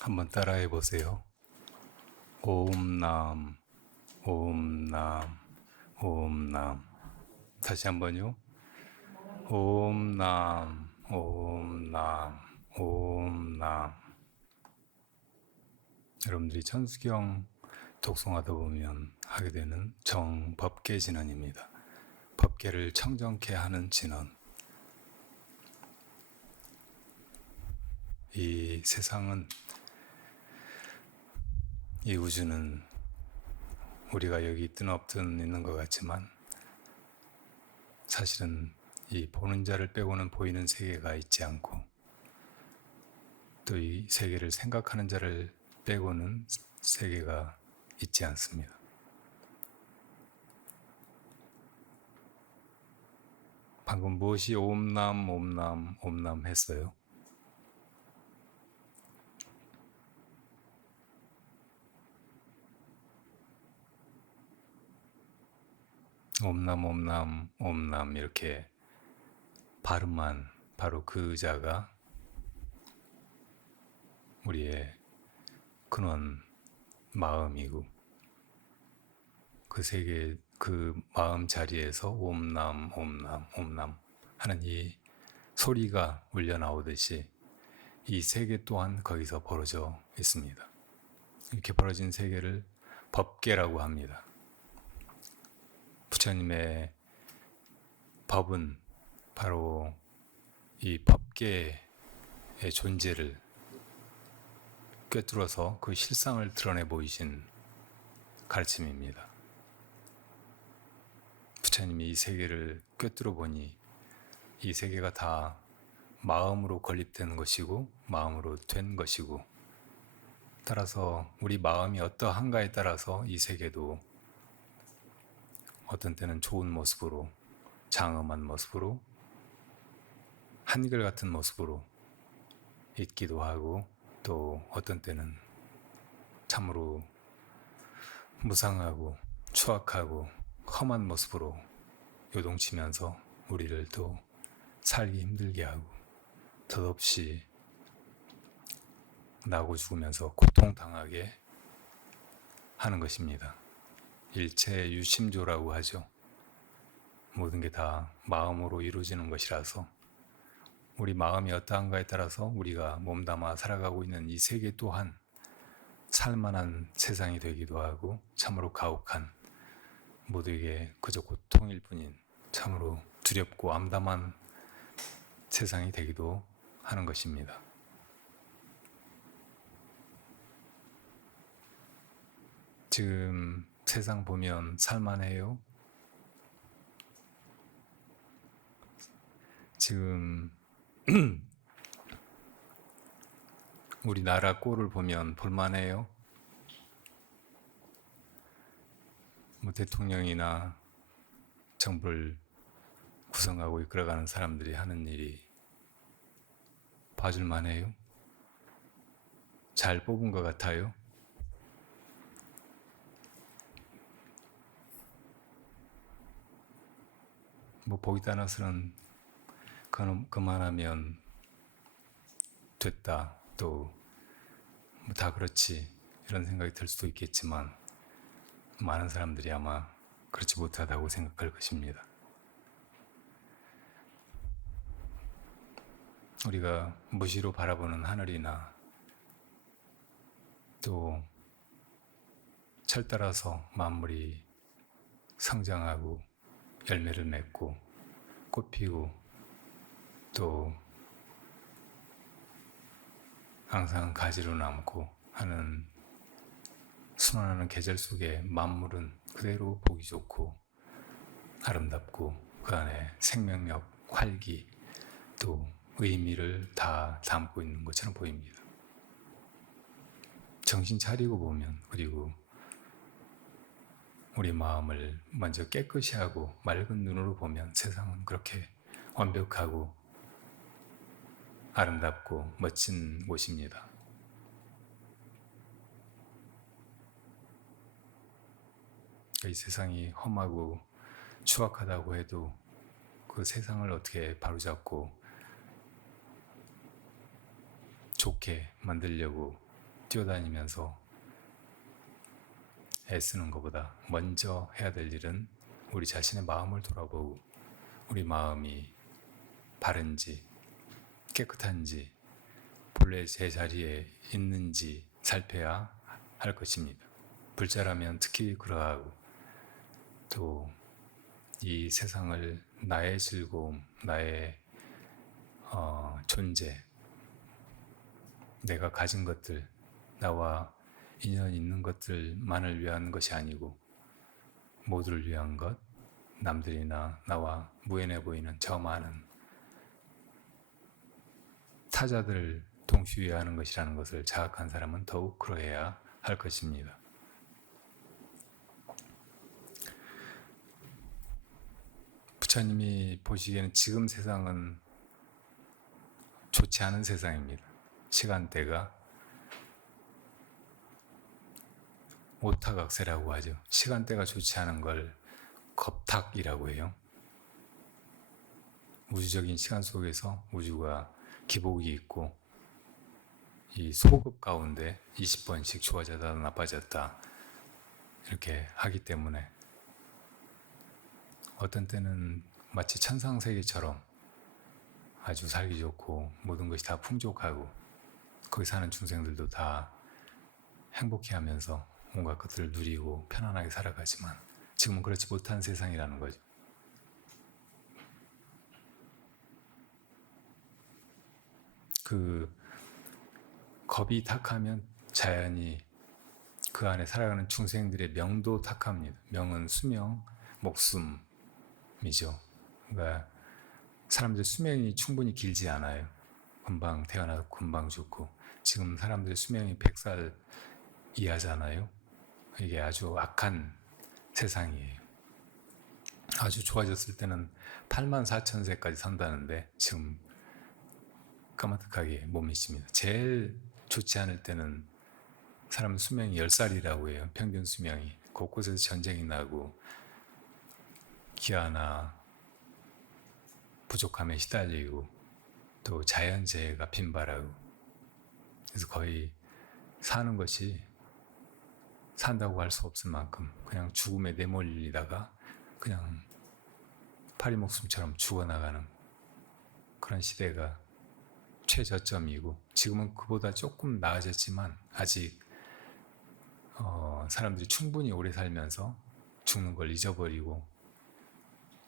한번 따라해 보세요. 옴남, 옴남, 옴남. 다시 한번요. 옴남, 옴남, 옴남. 여러분들이 천수경 독송하다 보면 하게 되는 정법계 진언입니다. 법계를 청정케 하는 진언. 이 세상은, 이 우주는 우리가 여기 있든 없든 있는 것 같지만 사실은 이 보는 자를 빼고는 보이는 세계가 있지 않고 또 이 세계를 생각하는 자를 빼고는 세계가 있지 않습니다. 방금 무엇이 옴남 옴남 옴남 했어요? 옴남 옴남 옴남 이렇게 발음만 바로 그 자가 우리의 근원 마음이고 그 세계 그 마음 자리에서 옴남 옴남 옴남 하는 이 소리가 울려 나오듯이 이 세계 또한 거기서 벌어져 있습니다. 이렇게 벌어진 세계를 법계라고 합니다. 부처님의 법은 바로 이 법계의 존재를 꿰뚫어서 그 실상을 드러내 보이신 가르침입니다. 부처님이 이 세계를 꿰뚫어 보니 이 세계가 다 마음으로 건립된 것이고 마음으로 된 것이고 따라서 우리 마음이 어떠한가에 따라서 이 세계도 어떤 때는 좋은 모습으로 장엄한 모습으로 한결같은 모습으로 있기도 하고 또 어떤 때는 참으로 무상하고 추악하고 험한 모습으로 요동치면서 우리를 또 살기 힘들게 하고 덧없이 나고 죽으면서 고통당하게 하는 것입니다. 일체 유심조라고 하죠. 모든 게 다 마음으로 이루어지는 것이라서 우리 마음이 어떠한가에 따라서 우리가 몸담아 살아가고 있는 이 세계 또한 살만한 세상이 되기도 하고 참으로 가혹한 모두에게 그저 고통일 뿐인 참으로 두렵고 암담한 세상이 되기도 하는 것입니다. 지금 세상 보면 살만해요? 지금 우리나라 꼴을 보면 볼만해요? 뭐 대통령이나 정부를 구성하고 이끌어가는 사람들이 하는 일이 봐줄만해요? 잘 뽑은 것 같아요? 뭐 보기 따라서는 그만하면 됐다 또 뭐 다 그렇지 이런 생각이 들 수도 있겠지만 많은 사람들이 아마 그렇지 못하다고 생각할 것입니다. 우리가 무시로 바라보는 하늘이나 또 철 따라서 만물이 성장하고 열매를 맺고 꽃 피고 또 항상 가지로 남고 하는 순환하는 계절 속에 만물은 그대로 보기 좋고 아름답고 그 안에 생명력, 활기 또 의미를 다 담고 있는 것처럼 보입니다. 정신 차리고 보면 그리고 우리 마음을 먼저 깨끗이 하고 맑은 눈으로 보면 세상은 그렇게 완벽하고 아름답고 멋진 곳입니다. 이 세상이 험하고 추악하다고 해도 그 세상을 어떻게 바로잡고 좋게 만들려고 뛰어다니면서 애쓰는 것보다 먼저 해야 될 일은 우리 자신의 마음을 돌아보고 우리 마음이 바른지 깨끗한지 본래 제자리에 있는지 살펴야 할 것입니다. 불자라면 특히 그러하고 또 이 세상을 나의 즐거움, 나의 존재, 내가 가진 것들, 나와 인연 있는 것들만을 위한 것이 아니고 모두를 위한 것, 남들이나 나와 무해해 보이는 저 많은 타자들을 동시위하는 것이라는 것을 자각한 사람은 더욱 그러해야 할 것입니다. 부처님이 보시기에는 지금 세상은 좋지 않은 세상입니다. 시간대가 오탁악세라고 하죠. 시간대가 좋지 않은 걸 겁탁이라고 해요. 우주적인 시간 속에서 우주가 기복이 있고 이 소급 가운데 20번씩 좋아졌다 나빠졌다 이렇게 하기 때문에 어떤 때는 마치 천상세계처럼 아주 살기 좋고 모든 것이 다 풍족하고 거기 사는 중생들도 다 행복해하면서 온갖 것들을 누리고 편안하게 살아가지만 지금은 그렇지 못한 세상이라는 거죠. 그 겁이 탁하면 자연히 그 안에 살아가는 중생들의 명도 탁합니다. 명은 수명, 목숨이죠. 그러니까 사람들 수명이 충분히 길지 않아요. 금방 태어나서 금방 죽고 지금 사람들 수명이 100살 이하잖아요. 이게 아주 악한 세상이에요. 아주 좋아졌을 때는 84,000세까지 산다는데 지금 까마득하게 못 미칩니다. 제일 좋지 않을 때는 사람 수명이 10살이라고 해요. 평균 수명이. 곳곳에서 전쟁이 나고 기아나 부족함에 시달리고 또 자연재해가 빈발하고 그래서 거의 사는 것이 산다고 할 수 없을 만큼 그냥 죽음에 내몰리다가 그냥 파리목숨처럼 죽어나가는 그런 시대가 최저점이고 지금은 그보다 조금 나아졌지만 아직 사람들이 충분히 오래 살면서 죽는 걸 잊어버리고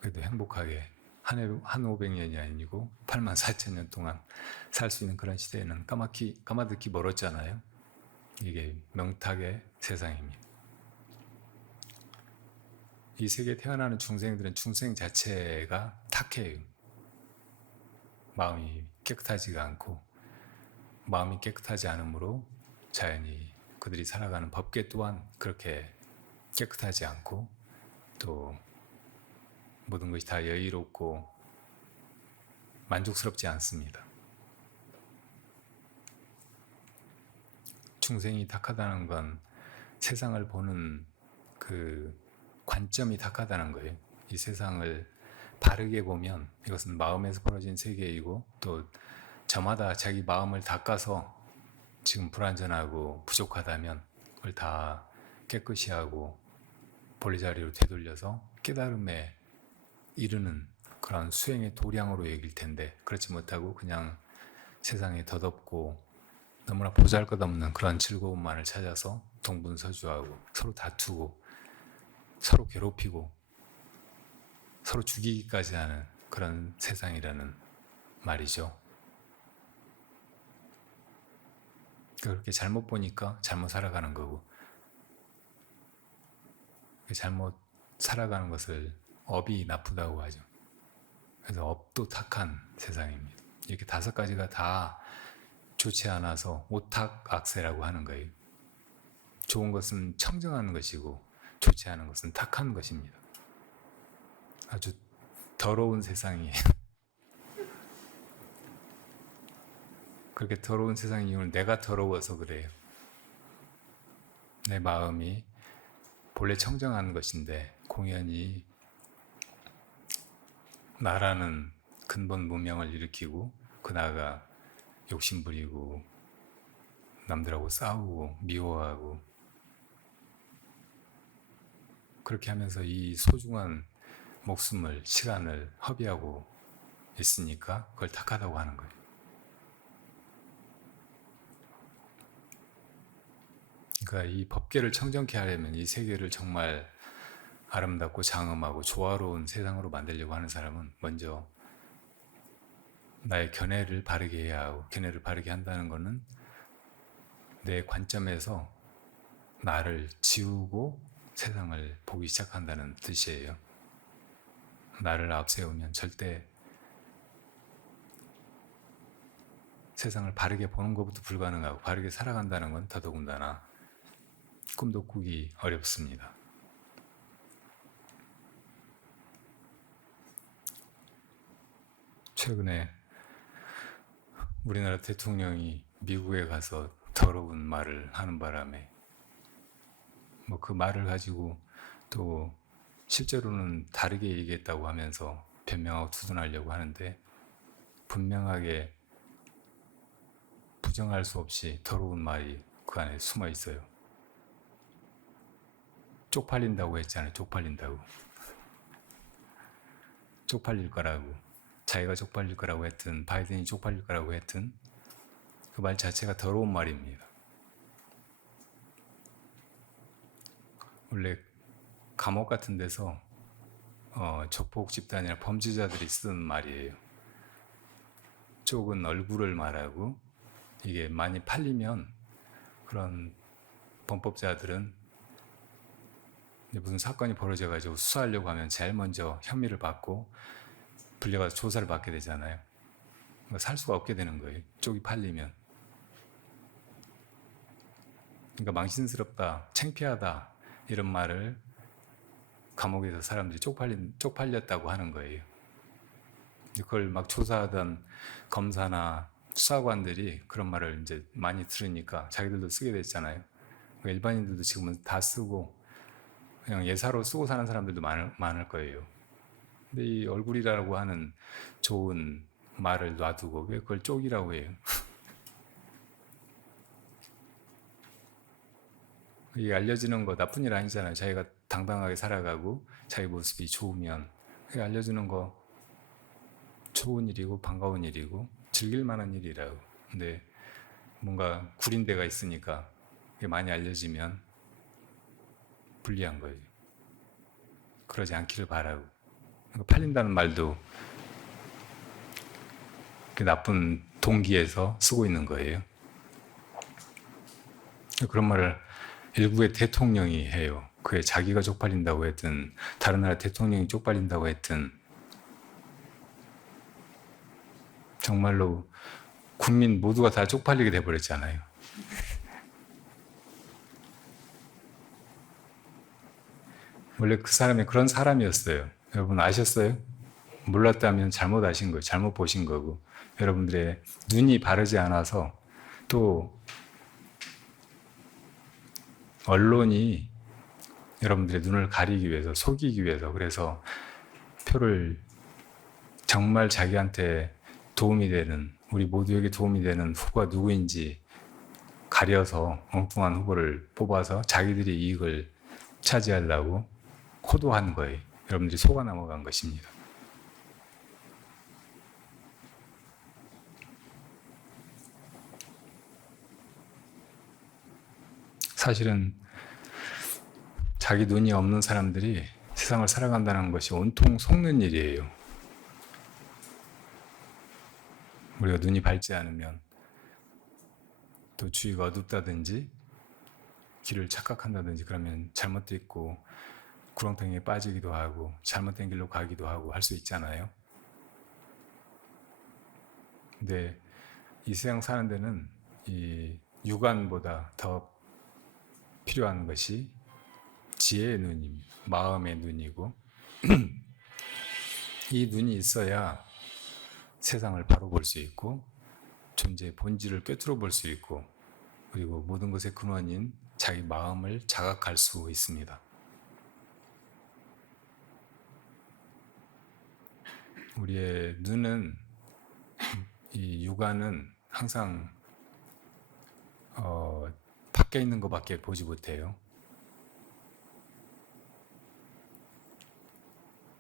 그래도 행복하게 한 500년이 아니고 84,000년 동안 살 수 있는 그런 시대에는 까마득히 멀었잖아요. 이게 명탁의 세상입니다. 이 세계에 태어나는 중생들은 중생 자체가 탁해요. 마음이 깨끗하지가 않고 마음이 깨끗하지 않으므로 자연히 그들이 살아가는 법계 또한 그렇게 깨끗하지 않고 또 모든 것이 다 여유롭고 만족스럽지 않습니다. 중생이 탁하다는 건 세상을 보는 그 관점이 탁하다는 거예요. 이 세상을 바르게 보면 이것은 마음에서 벌어진 세계이고 또 저마다 자기 마음을 닦아서 지금 불완전하고 부족하다면 그걸 다 깨끗이 하고 본래 자리로 되돌려서 깨달음에 이르는 그런 수행의 도량으로 여길 텐데 그렇지 못하고 그냥 세상에 덧없고 너무나 보잘것없는 그런 즐거움만을 찾아서 동분서주하고 서로 다투고 서로 괴롭히고 서로 죽이기까지 하는 그런 세상이라는 말이죠. 그렇게 잘못 보니까 잘못 살아가는 거고 잘못 살아가는 것을 업이 나쁘다고 하죠. 그래서 업도 탁한 세상입니다. 이렇게 5가지가 다 좋지 않아서 오탁악세라고 하는 거예요. 좋은 것은 청정한 것이고 좋지 않은 것은 탁한 것입니다. 아주 더러운 세상이에요. 그렇게 더러운 세상의 이유는 내가 더러워서 그래요. 내 마음이 본래 청정한 것인데 공연히 나라는 근본 무명을 일으키고 그 나가 욕심부리고 남들하고 싸우고 미워하고 그렇게 하면서 이 소중한 목숨을 시간을 허비하고 있으니까 그걸 탁하다고 하는 거예요. 그러니까 이 법계를 청정케 하려면 이 세계를 정말 아름답고 장엄하고 조화로운 세상으로 만들려고 하는 사람은 먼저 나의 견해를 바르게 해야 하고, 견해를 바르게 한다는 것은 내 관점에서 나를 지우고 세상을 보기 시작한다는 뜻이에요. 나를 앞세우면 절대 세상을 바르게 보는 것부터 불가능하고 바르게 살아간다는 건 더더군다나 꿈도 꾸기 어렵습니다. 최근에 우리나라 대통령이 미국에 가서 더러운 말을 하는 바람에 뭐 그 말을 가지고 또 실제로는 다르게 얘기했다고 하면서 변명하고 두둔하려고 하는데 분명하게 부정할 수 없이 더러운 말이 그 안에 숨어 있어요. 쪽팔린다고 했잖아요. 쪽팔린다고. 쪽팔릴 거라고. 자기가 쪽팔릴 거라고 했든 바이든이 쪽팔릴 거라고 했든 그 말 자체가 더러운 말입니다. 원래 감옥 같은 데서 조폭 집단이나 범죄자들이 쓰는 말이에요. 쪽은 얼굴을 말하고 이게 많이 팔리면 그런 범법자들은 무슨 사건이 벌어져가지고 수사하려고 하면 제일 먼저 혐의를 받고 불려가서 조사를 받게 되잖아요. 살 수가 없게 되는 거예요. 쪽이 팔리면. 그러니까 망신스럽다, 창피하다 이런 말을 감옥에서 사람들이 쪽팔렸다고 하는 거예요. 그걸 막 조사하던 검사나 수사관들이 그런 말을 이제 많이 들으니까 자기들도 쓰게 됐잖아요. 그러니까 일반인들도 지금은 다 쓰고 그냥 예사로 쓰고 사는 사람들도 많을 거예요. 근데 이 얼굴이라고 하는 좋은 말을 놔두고 왜 그걸 쪽이라고 해요? 이게 알려지는 거 나쁜 일 아니잖아요. 자기가 당당하게 살아가고 자기 모습이 좋으면 그게 알려주는 거 좋은 일이고 반가운 일이고 즐길 만한 일이라고. 근데 뭔가 구린 데가 있으니까 이게 많이 알려지면 불리한 거예요. 그러지 않기를 바라고. 팔린다는 말도 나쁜 동기에서 쓰고 있는 거예요. 그런 말을 일국의 대통령이 해요. 그게 자기가 쪽팔린다고 했든 다른 나라 대통령이 쪽팔린다고 했든 정말로 국민 모두가 다 쪽팔리게 돼버렸잖아요. 원래 그 사람이 그런 사람이었어요. 여러분 아셨어요? 몰랐다면 잘못 아신 거예요. 잘못 보신 거고 여러분들의 눈이 바르지 않아서 또 언론이 여러분들의 눈을 가리기 위해서 속이기 위해서 그래서 표를 정말 자기한테 도움이 되는 우리 모두에게 도움이 되는 후보가 누구인지 가려서 엉뚱한 후보를 뽑아서 자기들이 이익을 차지하려고 호도한 거예요. 여러분들이 속아 넘어간 것입니다. 사실은 자기 눈이 없는 사람들이 세상을 살아간다는 것이 온통 속는 일이에요. 우리가 눈이 밝지 않으면 또 주위가 어둡다든지 길을 착각한다든지 그러면 잘못도 있고 구렁텅이에 빠지기도 하고 잘못된 길로 가기도 하고 할 수 있잖아요. 근데 이 세상 사는 데는 이 육안보다 더 필요한 것이 지혜의 눈입니다. 마음의 눈이고 이 눈이 있어야 세상을 바로 볼 수 있고 존재의 본질을 꿰뚫어 볼 수 있고 그리고 모든 것의 근원인 자기 마음을 자각할 수 있습니다. 우리의 눈은 이 육안은 항상 밖에 있는 것밖에 보지 못해요.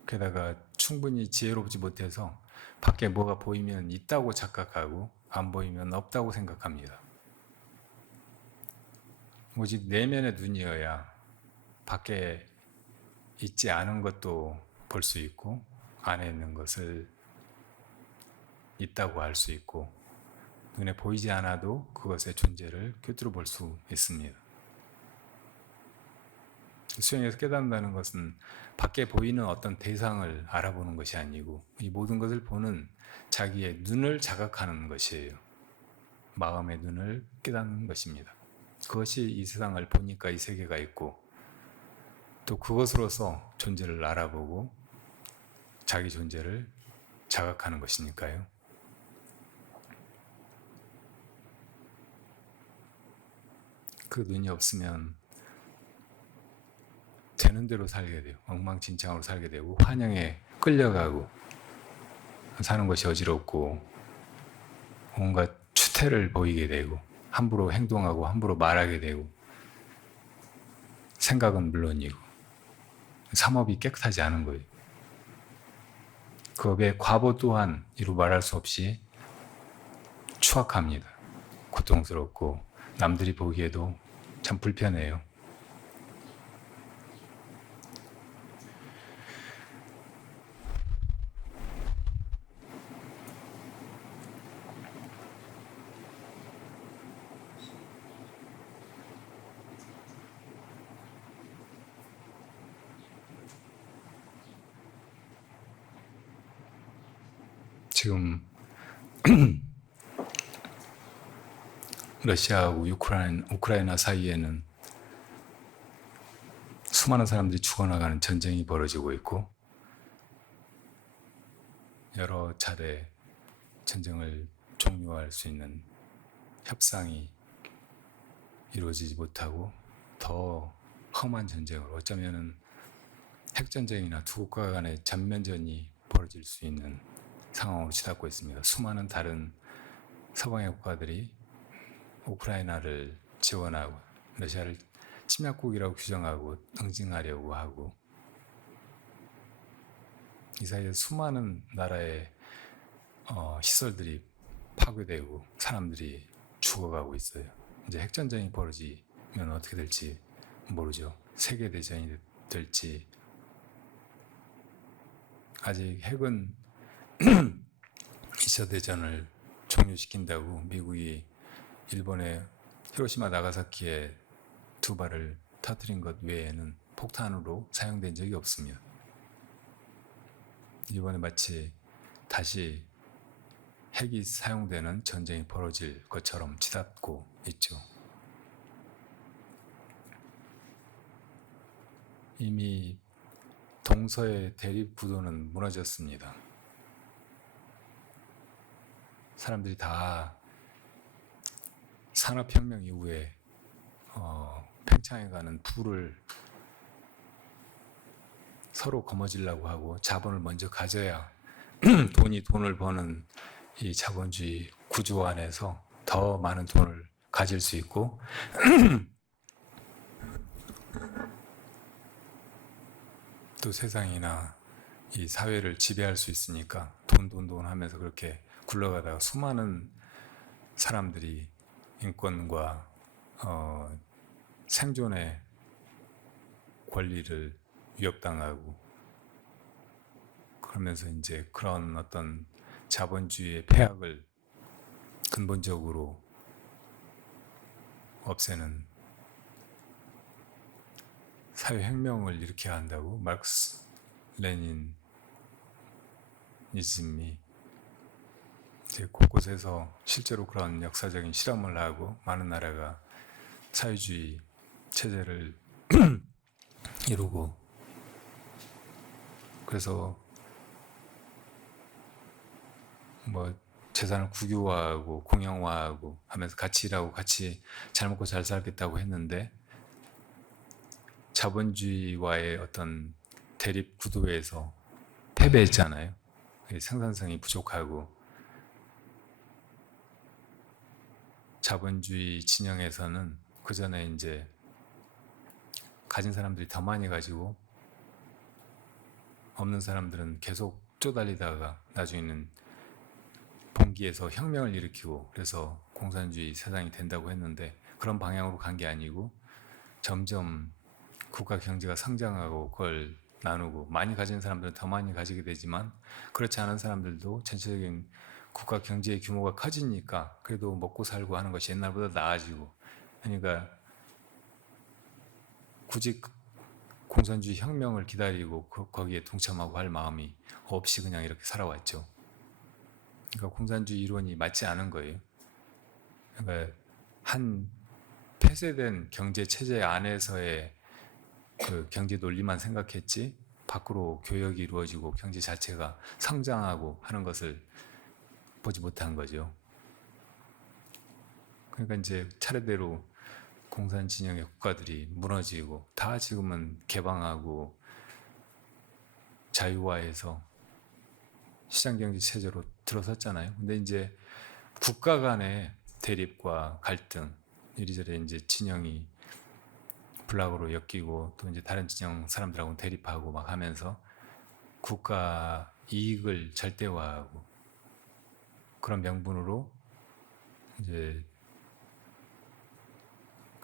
게다가 충분히 지혜롭지 못해서 밖에 뭐가 보이면 있다고 착각하고 안 보이면 없다고 생각합니다. 오직 내면의 눈이어야 밖에 있지 않은 것도 볼 수 있고 안에 있는 것을 있다고 알 수 있고 눈에 보이지 않아도 그것의 존재를 꿰뚫어 볼 수 있습니다. 수행에서 깨닫는다는 것은 밖에 보이는 어떤 대상을 알아보는 것이 아니고 이 모든 것을 보는 자기의 눈을 자각하는 것이에요. 마음의 눈을 깨닫는 것입니다. 그것이 이 세상을 보니까 이 세계가 있고 또 그것으로서 존재를 알아보고 자기 존재를 자각하는 것이니까요. 그 눈이 없으면 되는 대로 살게 돼요. 엉망진창으로 살게 되고 환영에 끌려가고 사는 것이 어지럽고 온갖 추태를 보이게 되고 함부로 행동하고 함부로 말하게 되고 생각은 물론이고 삼업이 깨끗하지 않은 거예요. 그 업의 과보 또한 이루 말할 수 없이 추악합니다. 고통스럽고 남들이 보기에도 참 불편해요. 지금 러시아하고 우크라이나 사이에는 수많은 사람들이 죽어나가는 전쟁이 벌어지고 있고 여러 차례 전쟁을 종료할 수 있는 협상이 이루어지지 못하고 더 험한 전쟁으로 어쩌면은 핵전쟁이나 두 국가 간의 전면전이 벌어질 수 있는 상황으로 치닫고 있습니다. 수많은 다른 서방의 국가들이 우크라이나를 지원하고 러시아를 침략국이라고 규정하고 응징하려고 하고 이 사이에 수많은 나라의 시설들이 파괴되고 사람들이 죽어가고 있어요. 이제 핵전쟁이 벌어지면 어떻게 될지 모르죠. 세계대전이 될지. 아직 핵은 2차 대전을 종료시킨다고 미국이 일본의 히로시마 나가사키에 2발을 터뜨린 것 외에는 폭탄으로 사용된 적이 없습니다. 이번에 마치 다시 핵이 사용되는 전쟁이 벌어질 것처럼 치닫고 있죠. 이미 동서의 대립 구도는 무너졌습니다. 사람들이 다 산업혁명 이후에 팽창해가는 부를 서로 거머쥐려고 하고 자본을 먼저 가져야 돈이 돈을 버는 이 자본주의 구조 안에서 더 많은 돈을 가질 수 있고 또 세상이나 이 사회를 지배할 수 있으니까 돈 하면서 그렇게 굴러가다가 수많은 사람들이 인권과 생존의 권리를 위협당하고 그러면서 이제 그런 어떤 자본주의의 폐악을 근본적으로 없애는 사회혁명을 일으켜야 한다고 마르크스 레닌이즘이 이제 곳곳에서 실제로 그런 역사적인 실험을 하고 많은 나라가 사회주의 체제를 이루고 그래서 뭐 재산을 국유화하고 공영화하고 하면서 같이 일하고 같이 잘 먹고 잘 살겠다고 했는데 자본주의와의 어떤 대립 구도에서 패배했잖아요. 생산성이 부족하고 자본주의 진영에서는 그 전에 이제 가진 사람들이 더 많이 가지고 없는 사람들은 계속 쪼달리다가 나중에는 봉기에서 혁명을 일으키고 그래서 공산주의 세상이 된다고 했는데 그런 방향으로 간 게 아니고 점점 국가 경제가 성장하고 그걸 나누고 많이 가진 사람들은 더 많이 가지게 되지만 그렇지 않은 사람들도 전체적인 국가 경제의 규모가 커지니까 그래도 먹고 살고 하는 것이 옛날보다 나아지고 그러니까 굳이 공산주의 혁명을 기다리고 거기에 동참하고 할 마음이 없이 그냥 이렇게 살아왔죠. 그러니까 공산주의 이론이 맞지 않은 거예요. 그러니까 한 폐쇄된 경제 체제 안에서의 그 경제 논리만 생각했지 밖으로 교역이 이루어지고 경제 자체가 성장하고 하는 것을 보지 못한 거죠. 그러니까 이제 차례대로 공산 진영의 국가들이 무너지고 다 지금은 개방하고 자유화해서 시장경제 체제로 들어섰잖아요. 근데 이제 국가 간의 대립과 갈등, 이리저리 이제 진영이 블락으로 엮이고 또 이제 다른 진영 사람들하고 대립하고 막 하면서 국가 이익을 절대화하고 그런 명분으로 이제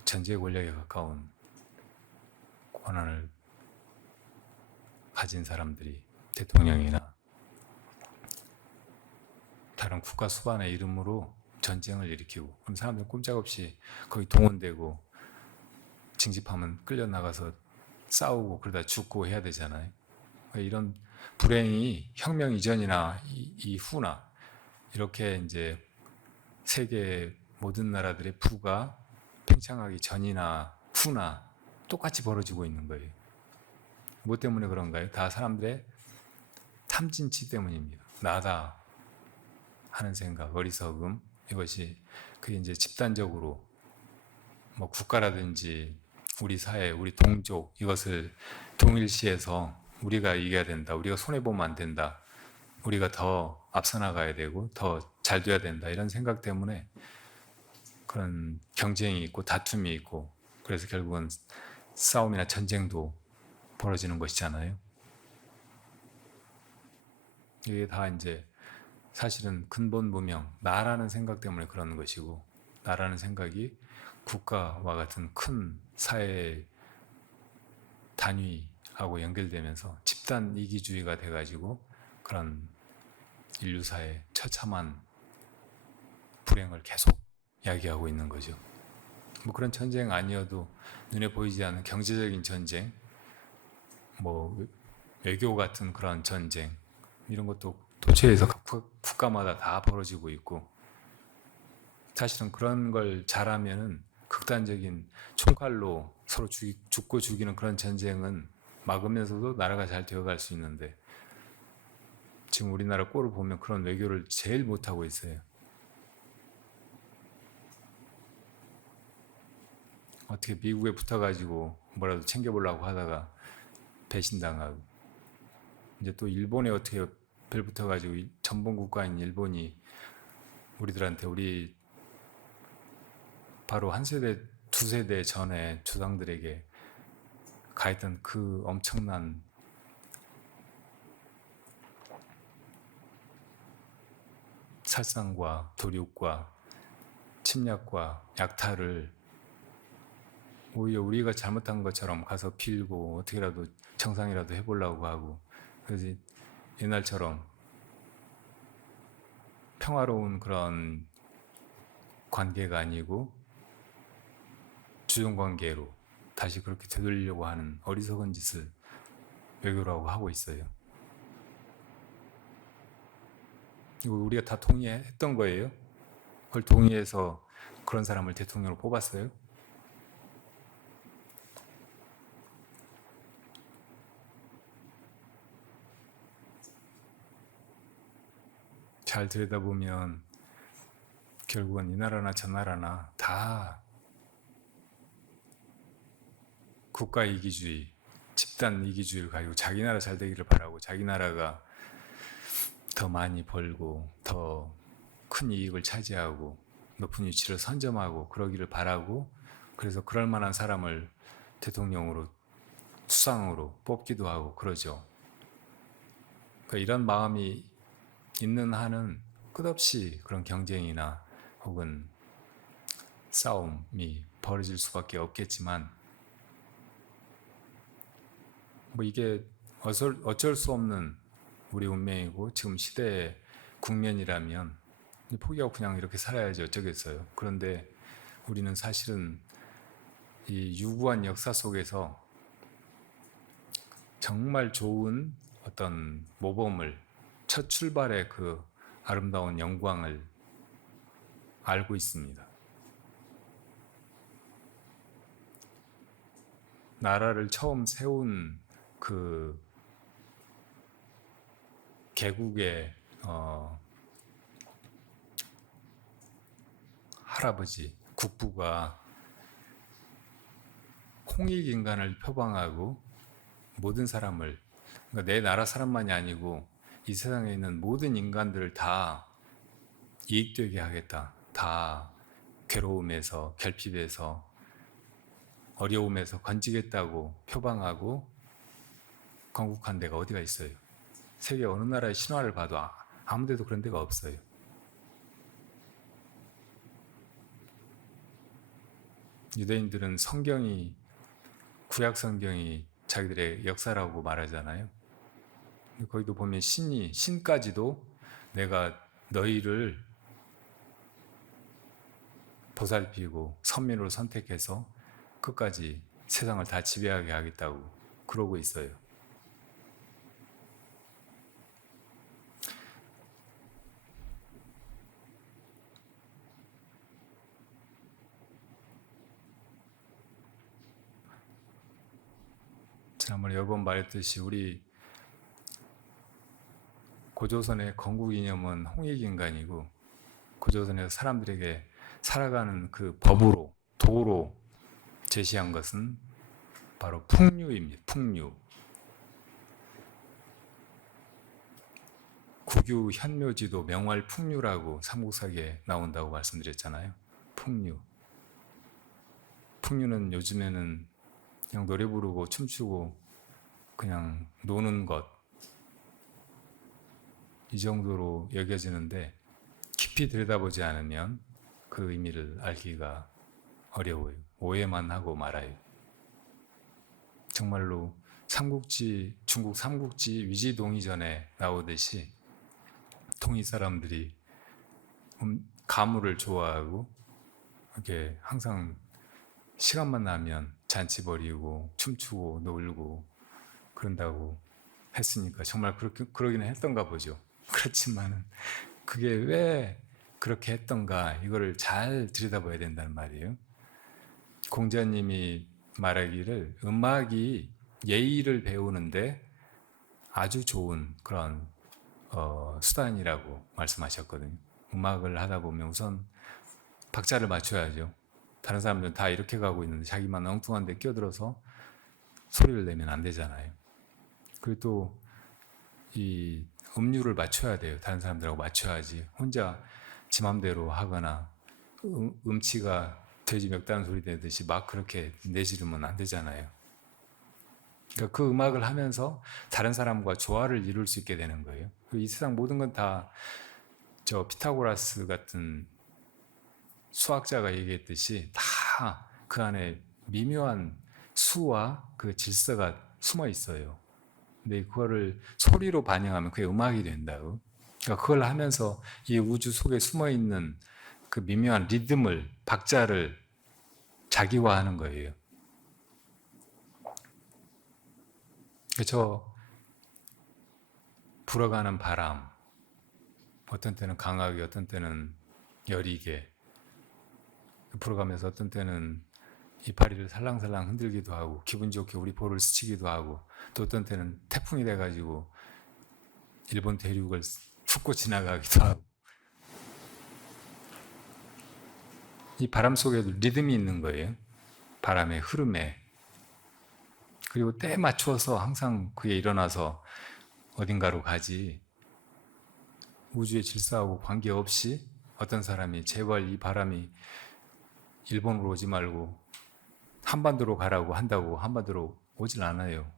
전제 권력에 가까운 권한을 가진 사람들이 대통령이나 다른 국가 수반의 이름으로 전쟁을 일으키고 그럼 사람들은 꼼짝없이 거기 동원되고 징집하면 끌려나가서 싸우고 그러다 죽고 해야 되잖아요. 이런 불행이 혁명 이전이나 이후나 이렇게 이제 세계 모든 나라들의 부가 팽창하기 전이나 후나 똑같이 벌어지고 있는 거예요. 뭐 때문에 그런가요? 다 사람들의 탐진치 때문입니다. 나다 하는 생각, 어리석음, 이것이 그게 이제 집단적으로 뭐 국가라든지 우리 사회, 우리 동족 이것을 동일시해서 우리가 이겨야 된다, 우리가 손해보면 안 된다, 우리가 더 앞서 나가야 되고 더 잘 돼야 된다 이런 생각 때문에 그런 경쟁이 있고 다툼이 있고 그래서 결국은 싸움이나 전쟁도 벌어지는 것이잖아요. 이게 다 이제 사실은 근본 무명, 나라는 생각 때문에 그러는 것이고 나라는 생각이 국가와 같은 큰 사회 단위하고 연결되면서 집단 이기주의가 돼가지고 그런 인류사의 처참한 불행을 계속 이야기하고 있는 거죠. 뭐 그런 전쟁 아니어도 눈에 보이지 않는 경제적인 전쟁, 뭐 외교 같은 그런 전쟁 이런 것도 도처에서 국가마다 다 벌어지고 있고 사실은 그런 걸 잘하면은 극단적인 총칼로 서로 죽고 죽이는 그런 전쟁은 막으면서도 나라가 잘 되어갈 수 있는데 지금 우리나라 꼴을 보면 그런 외교를 제일 못하고 있어요. 어떻게 미국에 붙어가지고 뭐라도 챙겨보려고 하다가 배신당하고 이제 또 일본에 어떻게 별 붙어가지고 전범 국가인 일본이 우리들한테 우리 바로 한 세대 두 세대 전에 조상들에게 가했던 그 엄청난 살상과 도륙과 침략과 약탈을 오히려 우리가 잘못한 것처럼 가서 빌고 어떻게라도 정상이라도 해보려고 하고 그래서 옛날처럼 평화로운 그런 관계가 아니고 주종관계로 다시 그렇게 되돌리려고 하는 어리석은 짓을 외교라고 하고 있어요. 이거 우리가 다 동의했던 거예요? 그걸 동의해서 그런 사람을 대통령으로 뽑았어요? 잘 들여다보면 결국은 이 나라나 저 나라나 다 국가 이기주의, 집단 이기주의를 가지고 자기 나라 잘 되기를 바라고 자기 나라가 더 많이 벌고 더 큰 이익을 차지하고 높은 위치를 선점하고 그러기를 바라고 그래서 그럴 만한 사람을 대통령으로 수상으로 뽑기도 하고 그러죠. 그러니까 이런 마음이 있는 한은 끝없이 그런 경쟁이나 혹은 싸움이 벌어질 수밖에 없겠지만 뭐 이게 어쩔 수 없는 우리 운명이고 지금 시대의 국면이라면 포기하고 그냥 이렇게 살아야지 어쩌겠어요. 그런데 우리는 사실은 이 유구한 역사 속에서 정말 좋은 어떤 모범을, 첫 출발의 그 아름다운 영광을 알고 있습니다. 나라를 처음 세운 그 개국의 할아버지 국부가 홍익인간을 표방하고 모든 사람을, 그러니까 내 나라 사람만이 아니고 이 세상에 있는 모든 인간들을 다 이익되게 하겠다. 다 괴로움에서, 결핍에서, 어려움에서 건지겠다고 표방하고 건국한 데가 어디가 있어요? 세계 어느 나라의 신화를 봐도 아무 데도 그런 데가 없어요. 유대인들은 구약 성경이 자기들의 역사라고 말하잖아요. 거기도 보면 신까지도 내가 너희를 보살피고 선민으로 선택해서 끝까지 세상을 다 지배하게 하겠다고 그러고 있어요. 지난번에 여러 번 말했듯이 우리 고조선의 건국 이념은 홍익인간이고 고조선에서 사람들에게 살아가는 그 법으로, 도로 제시한 것은 바로 풍류입니다. 풍류. 국유 현묘지도 명활 풍류라고 삼국사기에 나온다고 말씀드렸잖아요. 풍류. 풍류는 요즘에는 그냥 노래 부르고 춤추고 그냥 노는 것, 이 정도로 여겨지는데 깊이 들여다보지 않으면 그 의미를 알기가 어려워요. 오해만 하고 말아요. 정말로 중국 삼국지 위지동의전에 나오듯이 동이 사람들이 가물을 좋아하고 이렇게 항상 시간만 나면 잔치 벌이고 춤추고 놀고 그런다고 했으니까 정말 그러기는 했던가 보죠. 그렇지만 그게 왜 그렇게 했던가 이거를 잘 들여다봐야 된다는 말이에요. 공자님이 말하기를 음악이 예의를 배우는데 아주 좋은 그런 수단이라고 말씀하셨거든요. 음악을 하다 보면 우선 박자를 맞춰야죠. 다른 사람들은 다 이렇게 가고 있는데 자기만 엉뚱한 데 끼어들어서 소리를 내면 안 되잖아요. 그리고 또 이 음률을 맞춰야 돼요. 다른 사람들하고 맞춰야지. 혼자 지 맘대로 하거나 음치가 돼지 멱다는 소리 내듯이 막 그렇게 내지르면 안 되잖아요. 그러니까 그 음악을 하면서 다른 사람과 조화를 이룰 수 있게 되는 거예요. 이 세상 모든 건 다 저 피타고라스 같은 수학자가 얘기했듯이 다 그 안에 미묘한 수와 그 질서가 숨어 있어요. 근데 그거를 소리로 반영하면 그게 음악이 된다고. 그러니까 그걸 하면서 이 우주 속에 숨어 있는 그 미묘한 리듬을, 박자를 자기화하는 거예요. 저 불어가는 바람, 어떤 때는 강하게, 어떤 때는 여리게 불어가면서 어떤 때는 이파리를 살랑살랑 흔들기도 하고 기분 좋게 우리 볼을 스치기도 하고 또 어떤 때는 태풍이 돼가지고 일본 대륙을 훑고 지나가기도 하고 이 바람 속에도 리듬이 있는 거예요. 바람의 흐름에. 그리고 때에 맞추어서 항상 그게 일어나서 어딘가로 가지 우주의 질서하고 관계없이 어떤 사람이 제발 이 바람이 일본으로 오지 말고 한반도로 가라고 한다고 한반도로 오질 않아요.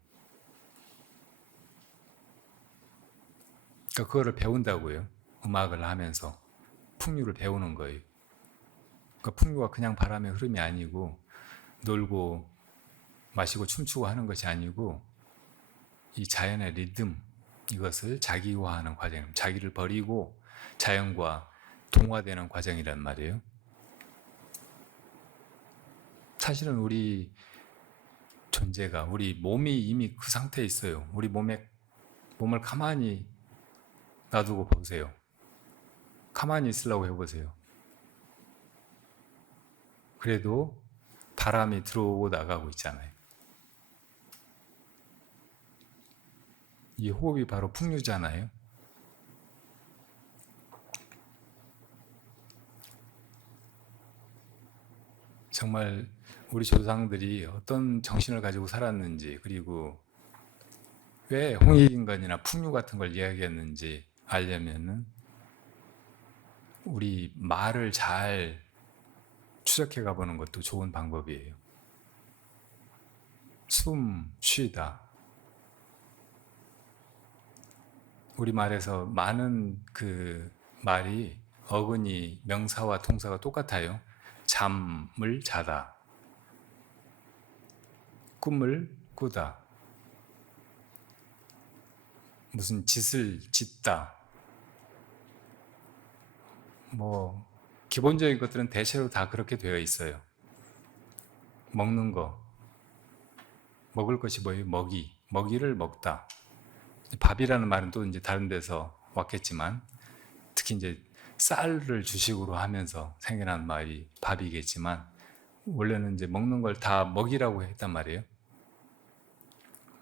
그러니까 그거를 배운다고요. 음악을 하면서 풍류를 배우는 거예요. 그러니까 풍류가 그냥 바람의 흐름이 아니고 놀고 마시고 춤추고 하는 것이 아니고 이 자연의 리듬, 이것을 자기화하는 과정, 자기를 버리고 자연과 동화되는 과정이란 말이에요. 사실은 우리 존재가, 우리 몸이 이미 그 상태에 있어요. 우리 몸을 가만히 놔두고 보세요. 가만히 있으려고 해보세요. 그래도 바람이 들어오고 나가고 있잖아요. 이 호흡이 바로 풍류잖아요. 정말 우리 조상들이 어떤 정신을 가지고 살았는지, 그리고 왜 홍익인간이나 풍류 같은 걸 이야기했는지 알려면은 우리 말을 잘 추적해 가보는 것도 좋은 방법이에요. 숨 쉬다. 우리 말에서 많은 그 말이 어근이 명사와 동사가 똑같아요. 잠을 자다. 꿈을 꾸다. 무슨 짓을 짓다. 뭐 기본적인 것들은 대체로 다 그렇게 되어 있어요. 먹는 거. 먹을 것이 뭐예요? 먹이를 먹다. 밥이라는 말은 또 이제 다른 데서 왔겠지만 특히 이제 쌀을 주식으로 하면서 생겨난 말이 밥이겠지만 원래는 이제 먹는 걸 다 먹이라고 했단 말이에요.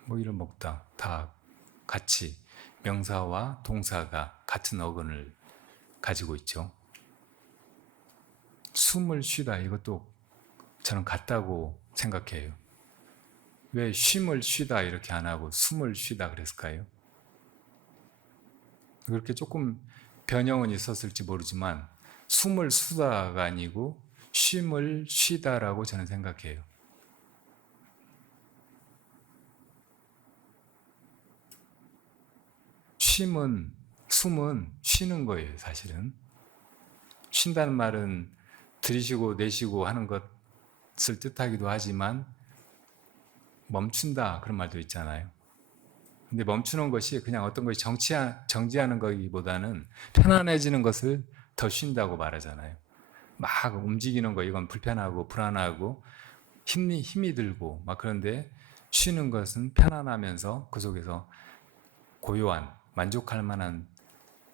먹이를 먹다. 다 같이 명사와 동사가 같은 어근을 가지고 있죠. 숨을 쉬다, 이것도 저는 같다고 생각해요. 왜 쉼을 쉬다 이렇게 안 하고 숨을 쉬다 그랬을까요? 그렇게 조금 변형은 있었을지 모르지만 숨을 쉬다가 아니고 쉼을 쉬다라고 저는 생각해요. 숨은 쉬는 거예요, 사실은. 쉰다는 말은 들이쉬고 내쉬고 하는 것을 뜻하기도 하지만 멈춘다 그런 말도 있잖아요. 근데 멈추는 것이 그냥 어떤 것이 정지하는 거기보다는 편안해지는 것을 더 쉰다고 말하잖아요. 막 움직이는 거 이건 불편하고 불안하고 힘이 들고 막 그런데 쉬는 것은 편안하면서 그 속에서 고요한 만족할 만한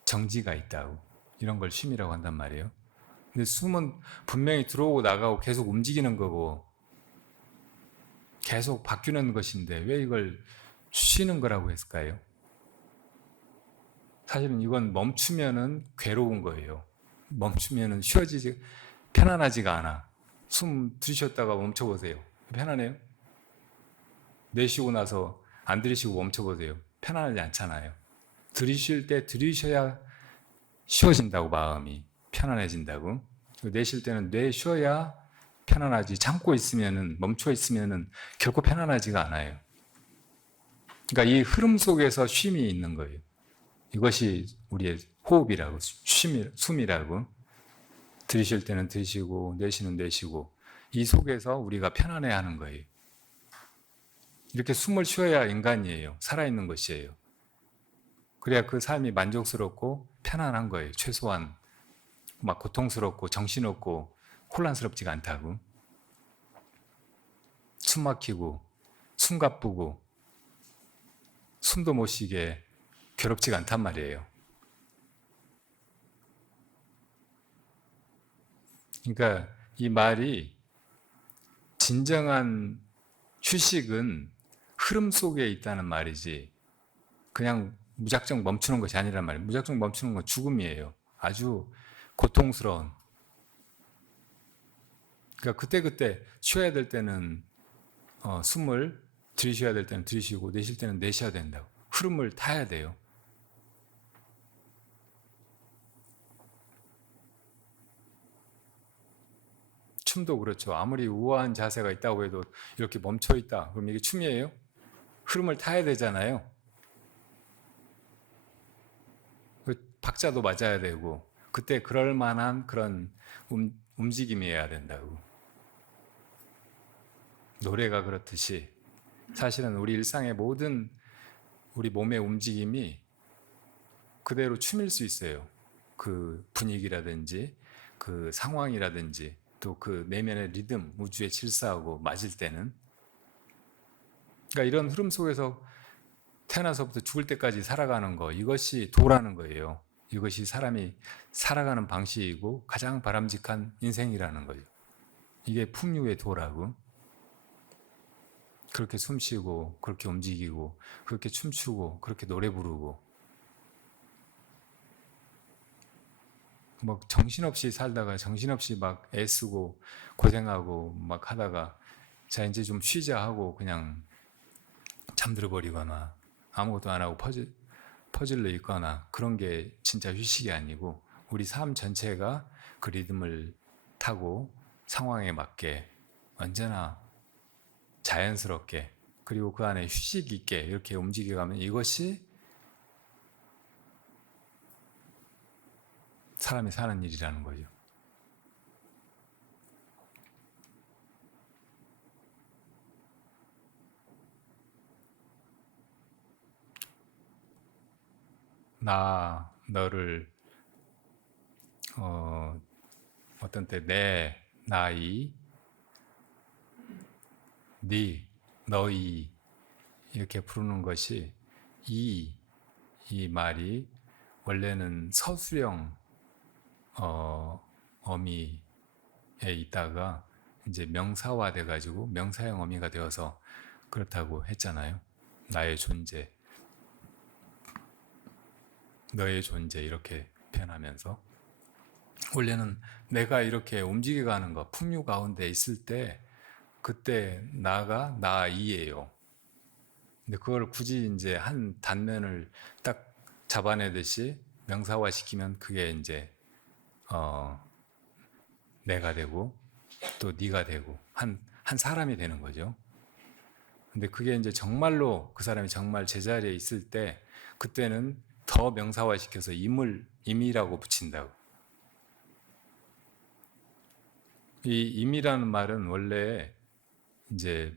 정지가 있다고, 이런 걸 쉼이라고 한단 말이에요. 근데 숨은 분명히 들어오고 나가고 계속 움직이는 거고 계속 바뀌는 것인데 왜 이걸 쉬는 거라고 했을까요? 사실은 이건 멈추면은 괴로운 거예요. 멈추면은 편안하지가 않아. 숨 들이쉬었다가 멈춰보세요. 편안해요? 내쉬고 나서 안 들이쉬고 멈춰보세요. 편안하지 않잖아요. 들이쉴 때 들이쉬어야 쉬워진다고, 마음이 편안해진다고. 내쉴 때는 내쉬어야 편안하지. 참고 있으면은, 멈춰 있으면은 결코 편안하지가 않아요. 그러니까 이 흐름 속에서 쉼이 있는 거예요. 이것이 우리의 호흡이라고, 숨이라고. 들이쉴 때는 들이쉬고 내쉬는 내쉬고 이 속에서 우리가 편안해하는 거예요. 이렇게 숨을 쉬어야 인간이에요. 살아있는 것이에요. 그래야 그 삶이 만족스럽고 편안한 거예요. 최소한 막 고통스럽고 정신없고 혼란스럽지가 않다고. 숨 막히고 숨 가쁘고 숨도 못 쉬게 괴롭지가 않단 말이에요. 그러니까 이 말이 진정한 휴식은 흐름 속에 있다는 말이지 그냥 무작정 멈추는 것이 아니란 말이에요. 무작정 멈추는 건 죽음이에요. 아주 고통스러운. 그러니까 그때그때 쉬어야 될 때는 숨을 들이쉬어야 될 때는 들이쉬고 내쉴 때는 내쉬어야 된다고. 흐름을 타야 돼요. 춤도 그렇죠. 아무리 우아한 자세가 있다고 해도 이렇게 멈춰 있다. 그럼 이게 춤이에요? 흐름을 타야 되잖아요. 박자도 맞아야 되고 그때 그럴 만한 그런 움직임이어야 된다고. 노래가 그렇듯이 사실은 우리 일상의 모든 우리 몸의 움직임이 그대로 춤일 수 있어요. 그 분위기라든지 그 상황이라든지 또 그 내면의 리듬, 우주의 질서하고 맞을 때는, 그러니까 이런 흐름 속에서 태어나서부터 죽을 때까지 살아가는 거, 이것이 도라는 거예요. 이것이 사람이 살아가는 방식이고 가장 바람직한 인생이라는 거예요. 이게 풍류의 도라고. 그렇게 숨쉬고 그렇게 움직이고 그렇게 춤추고 그렇게 노래 부르고 뭐 정신없이 살다가 정신없이 막 애쓰고 고생하고 막 하다가 자 이제 좀 쉬자 하고 그냥 잠들어 버리거나 아무것도 안 하고 퍼질러 있거나 그런 게 진짜 휴식이 아니고 우리 삶 전체가 그 리듬을 타고 상황에 맞게 언제나 자연스럽게 그리고 그 안에 휴식 있게 이렇게 움직여가면 이것이 사람이 사는 일이라는 거죠. 나, 너를 어떤 때 내, 나이, 네, 너희 이렇게 부르는 것이 이 말이 원래는 서술형 어미에 있다가 이제 명사화 돼가지고 명사형 어미가 되어서 그렇다고 했잖아요. 나의 존재, 너의 존재 이렇게 표현하면서 원래는 내가 이렇게 움직여가는 거 풍류 가운데 있을 때 그때 나가 나이예요. 근데 그걸 굳이 이제 한 단면을 딱 잡아내듯이 명사화 시키면 그게 이제 내가 되고 또 네가 되고 한 사람이 되는 거죠. 근데 그게 이제 정말로 그 사람이 정말 제자리에 있을 때 그때는 더 명사화 시켜서 임이라고 붙인다고. 이 임이라는 말은 원래 이제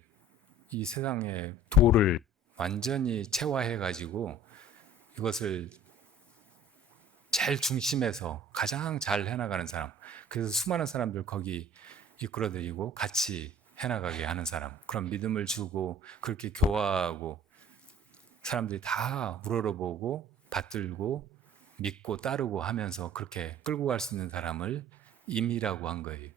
이 세상의 도를 완전히 체화해 가지고 이것을 제일 중심에서 가장 잘 해나가는 사람, 그래서 수많은 사람들 거기 이끌어들이고 같이 해나가게 하는 사람, 그런 믿음을 주고 그렇게 교화하고 사람들이 다 우러러보고 받들고 믿고 따르고 하면서 그렇게 끌고 갈 수 있는 사람을 임이라고 한 거예요.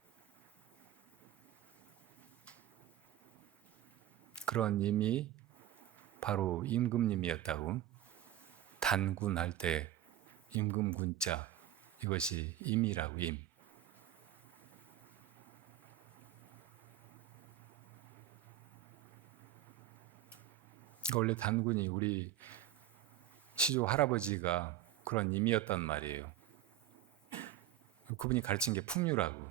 그런 임이 바로 임금님이었다고. 단군할 때 임금군자, 이것이 임이라고. 임. 원래 단군이 우리 시조 할아버지가 그런 임이었단 말이에요. 그분이 가르친 게 풍류라고.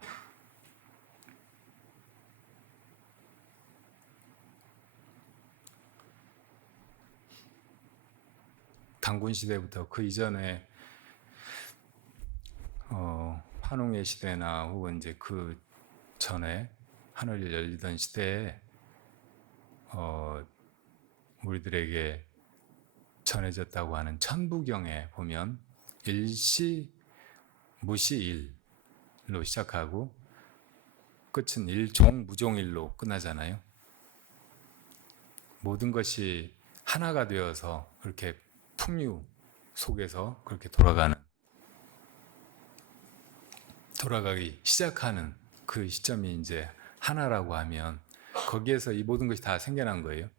단군 시대부터 그 이전에 환웅의 시대나 혹은 이제 그 전에 하늘이 열리던 시대에 우리들에게 전해졌다고 하는 천부경에 보면 일시 무시일로 시작하고 끝은 일종무종일로 끝나잖아요. 모든 것이 하나가 되어서 그렇게 풍류 속에서 그렇게 돌아가기 시작하는 그 시점이 이제 하나라고 하면 거기에서 이 모든 것이 다 생겨난 거예요.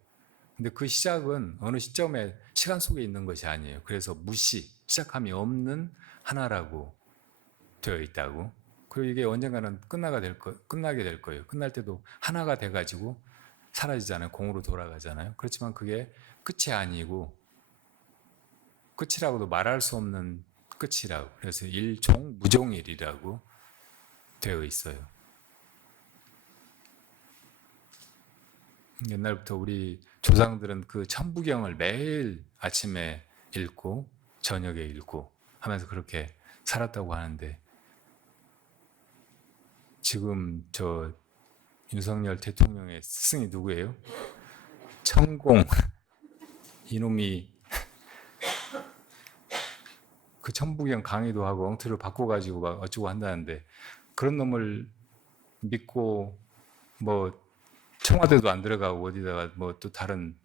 근데 그 시작은 어느 시점에 시간 속에 있는 것이 아니에요. 그래서 시작함이 없는 하나라고 되어 있다고. 그리고 이게 언젠가는 끝나게 될 거예요. 끝날 때도 하나가 돼가지고 사라지잖아요. 공으로 돌아가잖아요. 그렇지만 그게 끝이 아니고 끝이라고도 말할 수 없는 끝이라고. 그래서 일종무종일이라고 되어 있어요. 옛날부터 우리 조상들은 그 천부경을 매일 아침에 읽고 저녁에 읽고 하면서 그렇게 살았다고 하는데, 지금 저 윤석열 대통령의 스승이 누구예요? 천공. 이놈이 그 천부경 강의도 하고 엉터리로 바꿔가지고 막 어쩌고 한다는데, 그런 놈을 믿고 뭐 청와대도 안 들어가고 어디다가 뭐 또 다른,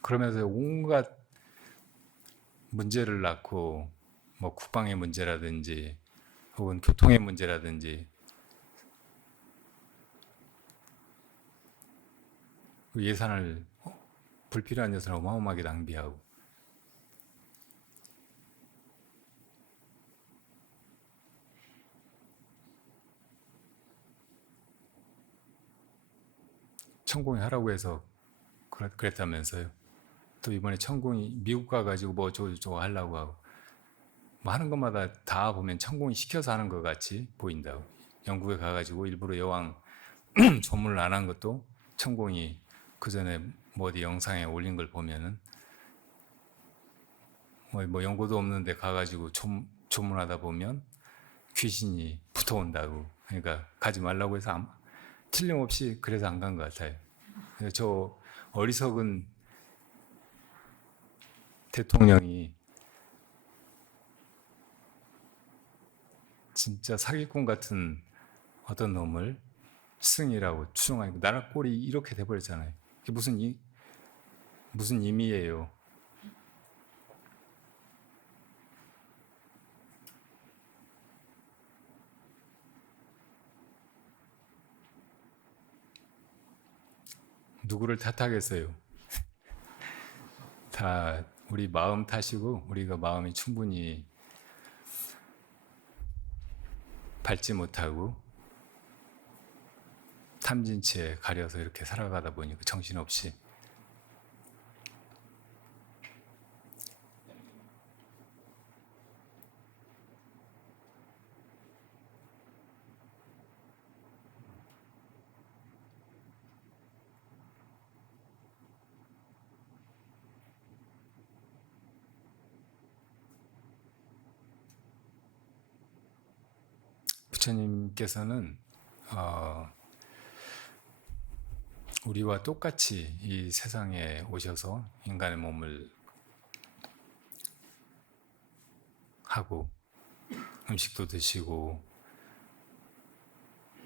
그러면서 온갖 문제를 낳고, 뭐 국방의 문제라든지 혹은 교통의 문제라든지 그 예산을, 불필요한 예산을 어마어마하게 낭비하고. 천공이 하라고 해서 그랬다면서요. 또 이번에 천공이 미국 가가지고 뭐 저거 하려고 하고, 뭐 하는 것마다 다 보면 천공이 시켜서 하는 것 같이 보인다고. 영국에 가가지고 일부러 여왕 조문을 안 한 것도 천공이 그 전에 뭐 어디 영상에 올린 걸 보면은 뭐 연고도 없는데 가가지고 조문하다 보면 귀신이 붙어온다고. 그러니까 가지 말라고 해서 틀림없이 그래서 안 간 것 같아요. 저 어리석은 대통령이 진짜 사기꾼 같은 어떤 놈을 스승이라고 추종하니까 나라 꼴이 이렇게 돼버렸잖아요. 이게 무슨 의미예요? 누구를 탓하겠어요? 다 우리 마음 탓이고, 우리가 마음이 충분히 밝지 못하고 탐진치에 가려서 이렇게 살아가다 보니까 정신없이. 부처님께서는 우리와 똑같이 이 세상에 오셔서 인간의 몸을 하고 음식도 드시고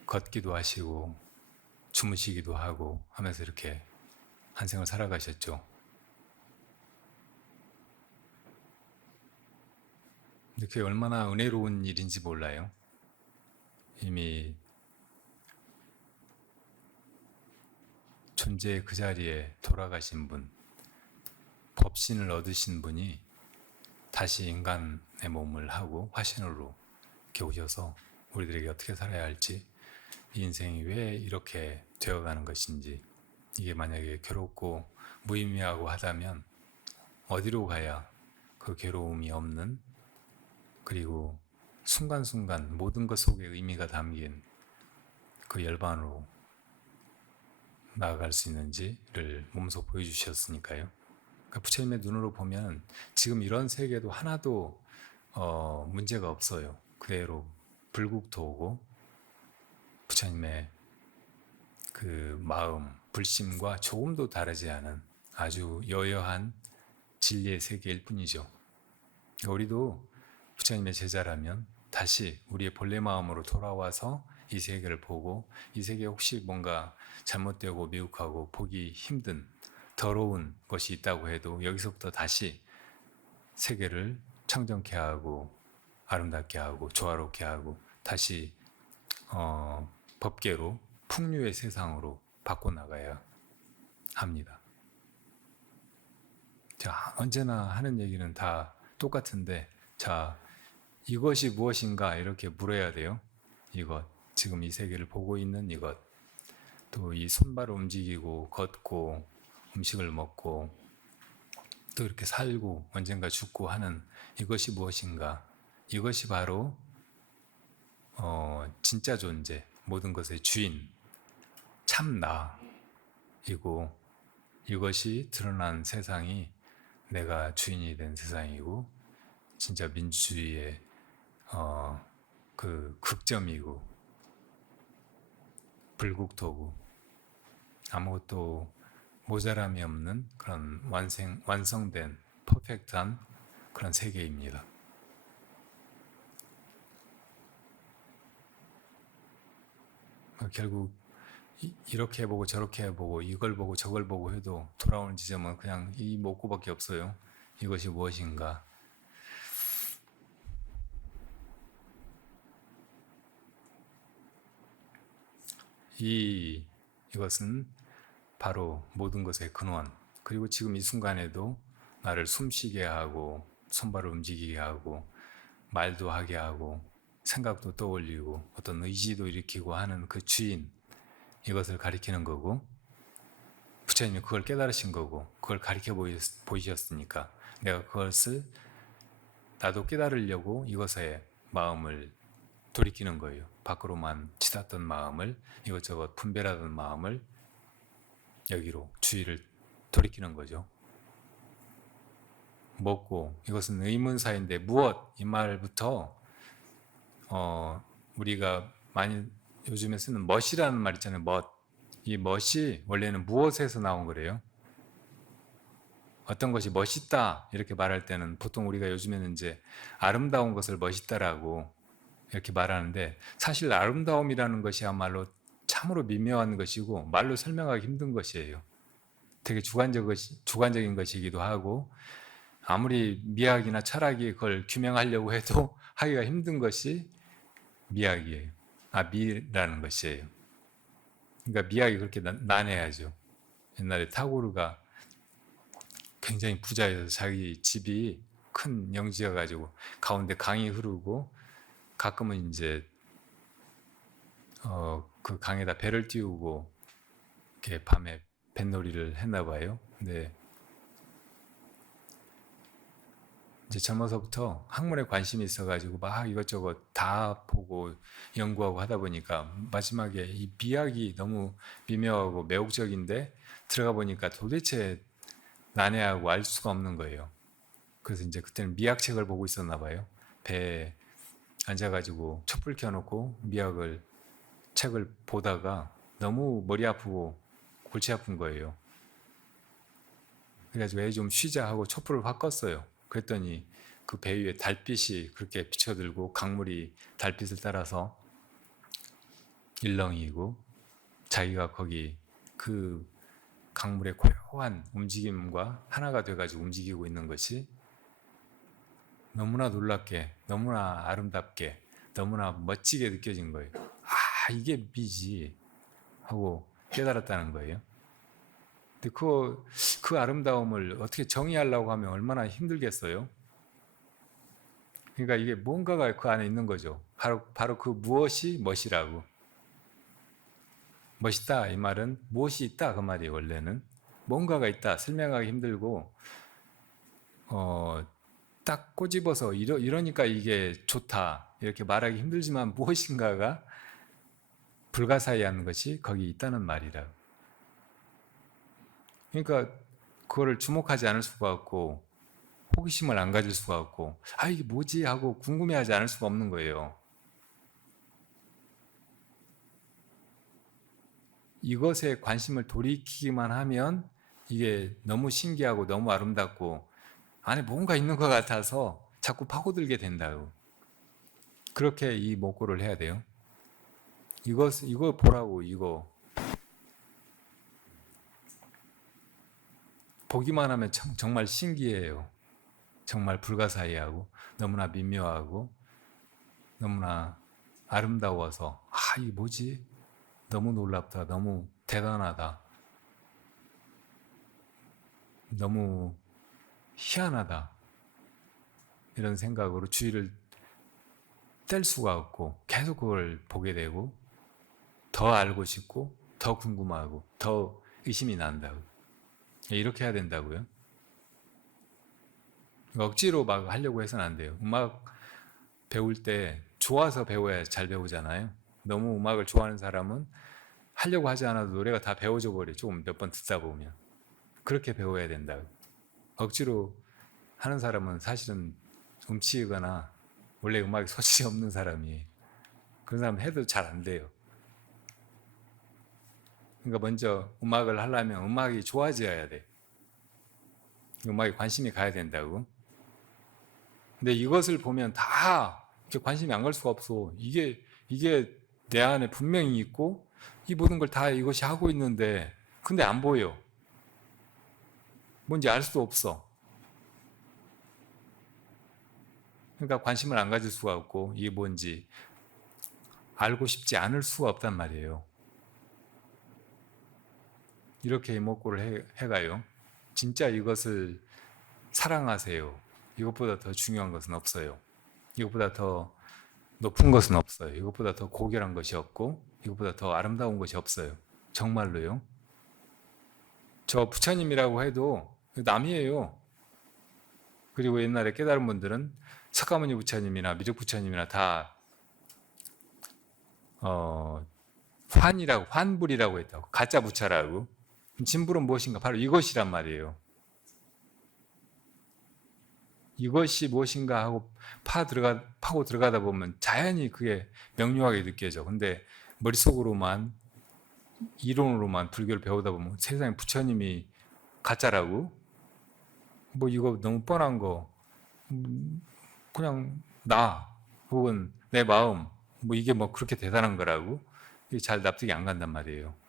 걷기도 하시고 주무시기도 하고 하면서 이렇게 한 생을 살아가셨죠. 근데 그게 얼마나 은혜로운 일인지 몰라요. 이미 존재의 그 자리에 돌아가신 분, 법신을 얻으신 분이 다시 인간의 몸을 하고 화신으로 이렇게 오셔서 우리들에게 어떻게 살아야 할지, 이 인생이 왜 이렇게 되어가는 것인지, 이게 만약에 괴롭고 무의미하고 하다면 어디로 가야 그 괴로움이 없는, 그리고 순간순간 모든 것 속에 의미가 담긴 그 열반으로 나아갈 수 있는지를 몸소 보여주셨으니까요. 그러니까 부처님의 눈으로 보면 지금 이런 세계도 하나도 문제가 없어요. 그대로 불국토 오고 부처님의 그 마음, 불심과 조금도 다르지 않은 아주 여여한 진리의 세계일 뿐이죠. 그러니까 우리도 부처님의 제자라면 다시 우리의 본래 마음으로 돌아와서 이 세계를 보고, 이 세계에 혹시 뭔가 잘못되고 미혹하고 보기 힘든 더러운 것이 있다고 해도 여기서부터 다시 세계를 청정케 하고 아름답게 하고 조화롭게 하고 다시 법계로 풍류의 세상으로 바꿔나가야 합니다. 자, 언제나 하는 얘기는 다 똑같은데, 자, 이것이 무엇인가 이렇게 물어야 돼요. 이것, 지금 이 세계를 보고 있는 이것, 또 이 손발을 움직이고 걷고 음식을 먹고 또 이렇게 살고 언젠가 죽고 하는 이것이 무엇인가? 이것이 바로 진짜 존재, 모든 것의 주인, 참 나이고, 이것이 드러난 세상이 내가 주인이 된 세상이고, 진짜 민주주의의 그 극점이고, 불국토고, 아무것도 모자람이 없는 그런 완성된 퍼펙트한 그런 세계입니다. 결국 이렇게 해보고 저렇게 해보고 이걸 보고 저걸 보고 해도 돌아오는 지점은 그냥 이 목구밖에 없어요. 이것이 무엇인가? 이것은 바로 모든 것의 근원, 그리고 지금 이 순간에도 나를 숨쉬게 하고 손발을 움직이게 하고 말도 하게 하고 생각도 떠올리고 어떤 의지도 일으키고 하는 그 주인, 이것을 가리키는 거고, 부처님이 그걸 깨달으신 거고 그걸 가리켜 보이셨으니까 내가 그것을 나도 깨달으려고 이것에 마음을 돌이키는 거예요. 밖으로만 치닫던 마음을, 이것저것 분별하던 마음을 여기로 주의를 돌이키는 거죠. 먹고, 이것은 의문사인데 무엇, 이 말부터 우리가 많이 요즘에 쓰는 멋이라는 말 있잖아요. 멋. 이 멋이 원래는 무엇에서 나온 거래요? 어떤 것이 멋있다 이렇게 말할 때는 보통 우리가 요즘에는 이제 아름다운 것을 멋있다라고 이렇게 말하는데, 사실 아름다움이라는 것이야말로 참으로 미묘한 것이고 말로 설명하기 힘든 것이에요. 되게 주관적인 것이기도 하고, 아무리 미학이나 철학이 그걸 규명하려고 해도 하기가 힘든 것이 미학이에요. 미라는 것이에요. 그러니까 미학이 그렇게 난해하죠. 옛날에 타고르가 굉장히 부자여서 자기 집이 큰 영지여 가지고 가운데 강이 흐르고 가끔은 이제 그 강에다 배를 띄우고 이렇게 밤에 뱃놀이를 했나 봐요. 근데 이제 젊어서부터 학문에 관심이 있어가지고 막 이것저것 다 보고 연구하고 하다 보니까 마지막에 이 미학이 너무 미묘하고 매혹적인데 들어가 보니까 도대체 난해하고 알 수가 없는 거예요. 그래서 이제 그때는 미학책을 보고 있었나 봐요. 배에 앉아가지고 촛불 켜놓고 책을 보다가 너무 머리 아프고 골치 아픈 거예요. 그래가지고 애 좀 쉬자 하고 촛불을 확 껐어요. 그랬더니 그 배 위에 달빛이 그렇게 비쳐들고 강물이 달빛을 따라서 일렁이고 자기가 거기 그 강물의 고요한 움직임과 하나가 돼가지고 움직이고 있는 것이 너무나 놀랍게, 너무나 아름답게, 너무나 멋지게 느껴진 거예요. 이게 미지 하고 깨달았다는 거예요. 근데 그 아름다움을 어떻게 정의하려고 하면 얼마나 힘들겠어요? 그러니까 이게 뭔가가 그 안에 있는 거죠. 바로 그 무엇이 멋이라고. 멋있다 이 말은 무엇이 있다 그 말이에요. 원래는 뭔가가 있다 설명하기 힘들고 딱 꼬집어서 이러니까 이게 좋다 이렇게 말하기 힘들지만 무엇인가가 불가사의한 것이 거기 있다는 말이라. 그러니까 그거를 주목하지 않을 수가 없고 호기심을 안 가질 수가 없고 이게 뭐지 하고 궁금해하지 않을 수가 없는 거예요. 이것에 관심을 돌이키기만 하면 이게 너무 신기하고 너무 아름답고 안에 뭔가 있는 것 같아서 자꾸 파고들게 된다고. 그렇게 이 목고를 해야 돼요. 이거 보라고. 이거 보기만 하면 정말 신기해요. 정말 불가사의하고 너무나 미묘하고 너무나 아름다워서 이게 뭐지? 너무 놀랍다. 너무 대단하다. 너무 희한하다. 이런 생각으로 주의를 뗄 수가 없고 계속 그걸 보게 되고 더 알고 싶고 더 궁금하고 더 의심이 난다고. 이렇게 해야 된다고요. 억지로 막 하려고 해서는 안 돼요. 음악 배울 때 좋아서 배워야 잘 배우잖아요. 너무 음악을 좋아하는 사람은 하려고 하지 않아도 노래가 다 배워져 버려. 조금 몇 번 듣다 보면. 그렇게 배워야 된다. 억지로 하는 사람은 사실은 음치거나 원래 음악에 소질이 없는 사람이, 그런 사람 해도 잘 안 돼요. 그러니까 먼저 음악을 하려면 음악이 좋아져야 돼. 음악에 관심이 가야 된다고. 근데 이것을 보면 다 관심이 안 갈 수가 없어. 이게 내 안에 분명히 있고 이 모든 걸 다 이것이 하고 있는데 근데 안 보여. 뭔지 알 수 없어. 그러니까 관심을 안 가질 수가 없고 이게 뭔지 알고 싶지 않을 수가 없단 말이에요. 이렇게 이목구를 해가요. 진짜 이것을 사랑하세요. 이것보다 더 중요한 것은 없어요. 이것보다 더 높은 것은 없어요. 이것보다 더 고결한 것이 없고 이것보다 더 아름다운 것이 없어요. 정말로요. 저 부처님이라고 해도 남이에요. 그리고 옛날에 깨달은 분들은 석가모니 부처님이나 미륵 부처님이나 다 환불이라고 했다고. 가짜 부처라고. 진불은 무엇인가? 바로 이것이란 말이에요. 이것이 무엇인가 하고 파고 들어가다 보면 자연히 그게 명료하게 느껴져. 근데 머릿속으로만, 이론으로만 불교를 배우다 보면 세상에 부처님이 가짜라고? 뭐 이거 너무 뻔한 거. 그냥 나 혹은 내 마음, 뭐 이게 뭐 그렇게 대단한 거라고? 이게 잘 납득이 안 간단 말이에요.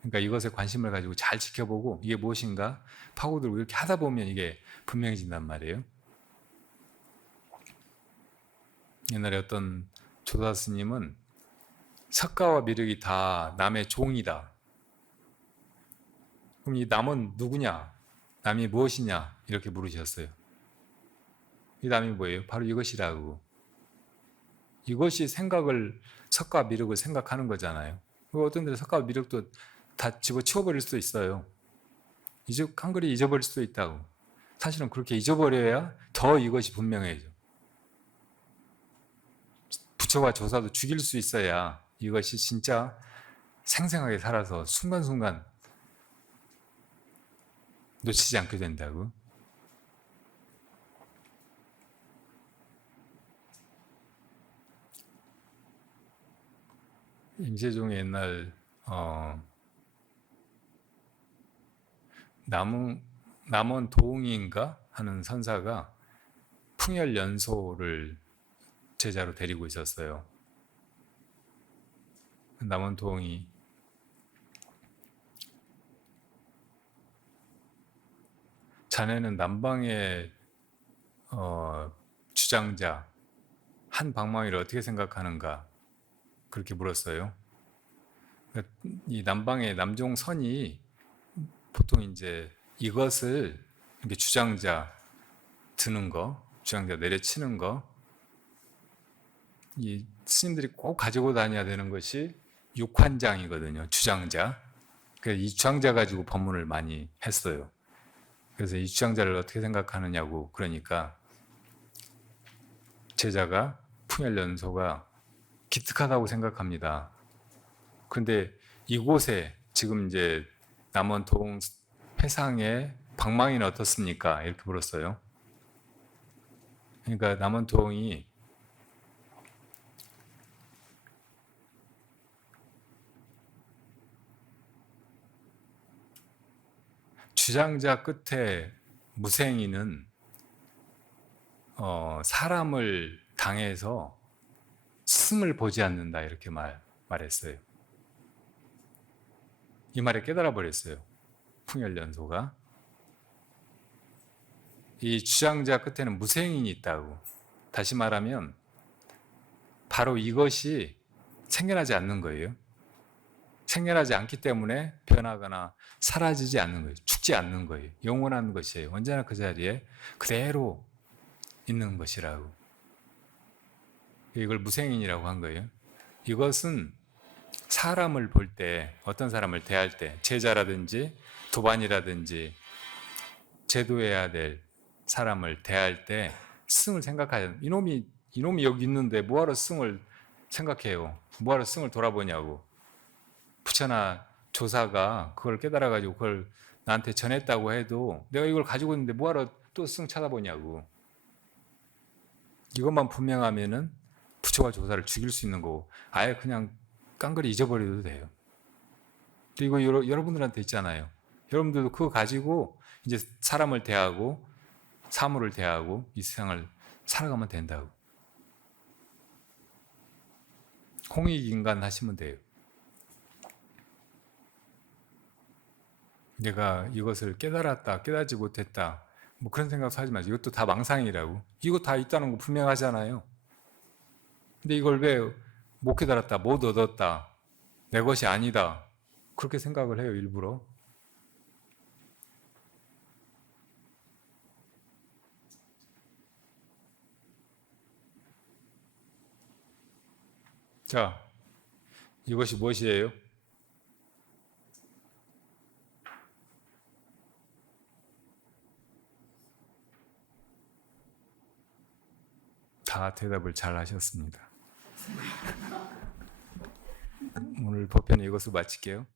그러니까 이것에 관심을 가지고 잘 지켜보고 이게 무엇인가 파고들고 이렇게 하다 보면 이게 분명해진단 말이에요. 옛날에 어떤 조사 스님은 석가와 미륵이 다 남의 종이다. 그럼 이 남은 누구냐? 남이 무엇이냐? 이렇게 물으셨어요. 이 남이 뭐예요? 바로 이것이라고. 이것이 석가와 미륵을 생각하는 거잖아요. 어떤 데는 석가와 미륵도 다 집어치워버릴 수도 있어요. 한글이 잊어버릴 수도 있다고. 사실은 그렇게 잊어버려야 더 이것이 분명해져. 부처와 조사도 죽일 수 있어야 이것이 진짜 생생하게 살아서 순간순간 놓치지 않게 된다고. 임세종의 옛날 남원 도웅인가 하는 선사가 풍열연소를 제자로 데리고 있었어요. 남원 도웅이 자네는 남방의 주장자 한 방망이를 어떻게 생각하는가 그렇게 물었어요. 이 남방의 남종선이 보통 이제 이것을 이렇게 주장자 드는 거, 주장자 내려치는 거, 이 스님들이 꼭 가지고 다녀야 되는 것이 육환장이거든요. 주장자. 그래서 이 주장자 가지고 법문을 많이 했어요. 그래서 이 주장자를 어떻게 생각하느냐고 그러니까 제자가 풍열연소가 기특하다고 생각합니다. 그런데 이곳에 지금 이제 남원 도웅 회상의 방망이는 어떻습니까? 이렇게 물었어요. 그러니까 남원 도웅이 주장자 끝에 무생이는 사람을 당해서 스승을 보지 않는다 이렇게 말했어요. 이 말에 깨달아 버렸어요. 풍열연소가. 이 주장자 끝에는 무생인이 있다고. 다시 말하면 바로 이것이 생겨나지 않는 거예요. 생겨나지 않기 때문에 변하거나 사라지지 않는 거예요. 죽지 않는 거예요. 영원한 것이에요. 언제나 그 자리에 그대로 있는 것이라고. 이걸 무생인이라고 한 거예요. 이것은 사람을 볼 때, 어떤 사람을 대할 때, 제자라든지 도반이라든지 제도해야 될 사람을 대할 때 스승을 생각하는, 이놈이 이놈이 여기 있는데 뭐하러 승을 생각해요? 뭐하러 승을 돌아보냐고. 부처나 조사가 그걸 깨달아가지고 그걸 나한테 전했다고 해도 내가 이걸 가지고 있는데 뭐하러 또 승 쳐다보냐고. 이것만 분명하면은 부처와 조사를 죽일 수 있는 거고 아예 그냥 깡그리 잊어버려도 돼요. 이거 여러분들한테 있잖아요. 여러분들도 그거 가지고 이제 사람을 대하고 사물을 대하고 이 세상을 살아가면 된다고. 공익인간 하시면 돼요. 내가 이것을 깨달았다, 깨닫지 못했다, 뭐 그런 생각도 하지 마세요. 이것도 다 망상이라고. 이거 다 있다는 거 분명하잖아요. 근데 이걸 왜 못 깨달았다, 못 얻었다, 내 것이 아니다, 그렇게 생각을 해요, 일부러. 자, 이것이 무엇이에요? 다 대답을 잘 하셨습니다. 오늘 법회는 이것으로 마칠게요.